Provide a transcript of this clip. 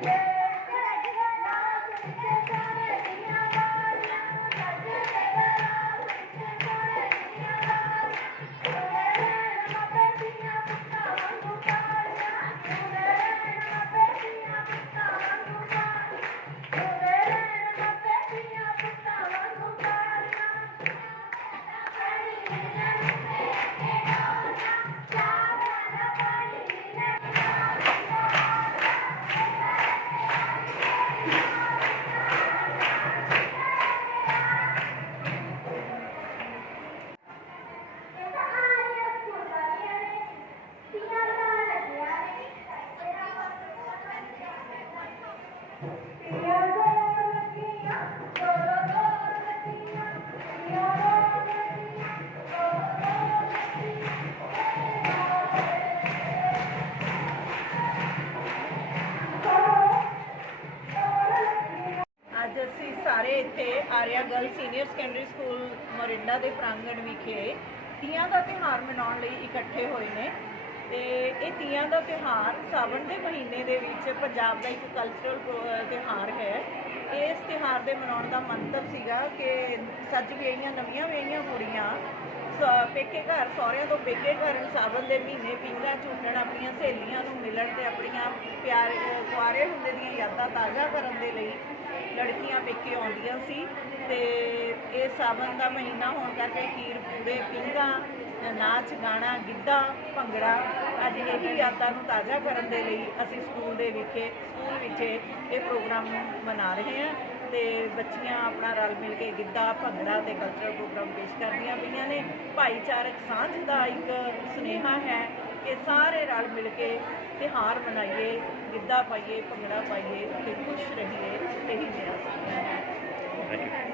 Yeah. ਅੱਜ ਅਸੀਂ ਸਾਰੇ ਇੱਥੇ Arya girl senior secondary school Morinda ਦੇ ਪ੍ਰਾਂਗਣ ਵਿਖੇ ਤੀਆਂ ਦਾ ਤਿਉਹਾਰ ਮਨਾਉਣ ਲਈ ਇਕੱਠੇ ਹੋਏ ਨੇ। ਤੇ ਇਹ ਤੀਆਂ ਦਾ ਤਿਉਹਾਰ ਸਾਵਣ ਦੇ ਮਹੀਨੇ ਦੇ ਵਿੱਚ ਪੰਜਾਬ ਦਾ ਇੱਕ ਕਲਚਰਲ ਤਿਉਹਾਰ ਹੈ। ਇਸ ਤਿਉਹਾਰ ਦੇ ਮਨਾਉਣ ਦਾ ਮੰਤਵ ਸੀਗਾ ਕਿ ਸੱਜ ਵਿਆਹੀਆਂ, ਨਵੀਆਂ ਵਿਆਹੀਆਂ ਕੁੜੀਆਂ, ਸ- ਪੇਕੇ ਘਰ, ਸਹੁਰਿਆਂ ਤੋਂ ਪੇਕੇ ਘਰ ਸਾਵਣ ਦੇ ਮਹੀਨੇ ਪਿੰਗਾ ਝੂਟਣ ਆਪਣੀਆਂ ਸਹੇਲੀਆਂ ਨੂੰ ਮਿਲਣ ਤੇ ਆਪਣੀਆਂ ਪਿਆਰ, ਕੁਆਰੇ ਹੁੰਦੇ ਦੀਆਂ ਯਾਦਾਂ ਤਾਜ਼ਾ ਕਰਨ ਦੇ ਲਈ ਲੜਕੀਆਂ ਪੇਕੇ ਆਉਂਦੀਆਂ ਸੀ ਤੇ ਇਹ ਸਾਵਣ ਦਾ ਮਹੀਨਾ ਹੋਣ ਕਰਕੇ ਖੀਰ ਪੂੜੇ ਪਿੰਗਾ ਨਾਚ ਗਾਣਾ, ਗਿੱਧਾ, ਭੰਗੜਾ ਅੱਜ ਇਹੀ ਯਾਦਾਂ ਨੂੰ ਤਾਜ਼ਾ ਕਰਨ ਦੇ ਲਈ ਅਸੀਂ ਸਕੂਲ ਦੇ ਵਿਖੇ, ਸਕੂਲ ਵਿਖੇ ਇਹ ਪ੍ਰੋਗਰਾਮ ਮਨਾ ਰਹੇ ਹਾਂ ਤੇ ਬੱਚੀਆਂ ਆਪਣਾ ਰਲ ਮਿਲ ਕੇ ਗਿੱਧਾ, ਭੰਗੜਾ ਤੇ ਕਲਚਰਲ ਪ੍ਰੋਗਰਾਮ ਪੇਸ਼ ਕਰਦੀਆਂ ਪਈਆਂ ਨੇ। ਭਾਈਚਾਰਕ ਸਾਂਝ ਦਾ ਇੱਕ ਸੁਨੇਹਾ ਹੈ ਕਿ ਸਾਰੇ ਰਲ ਮਿਲ ਕੇ ਤਿਉਹਾਰ ਮਨਾਈਏ, ਗਿੱਧਾ ਪਾਈਏ, ਭੰਗੜਾ ਪਾਈਏ ਤੇ ਖੁਸ਼ ਰਹੀਏ, ਇਹੀ ਮੇਰਾ ਸੁਨੇਹਾ ਹੈ।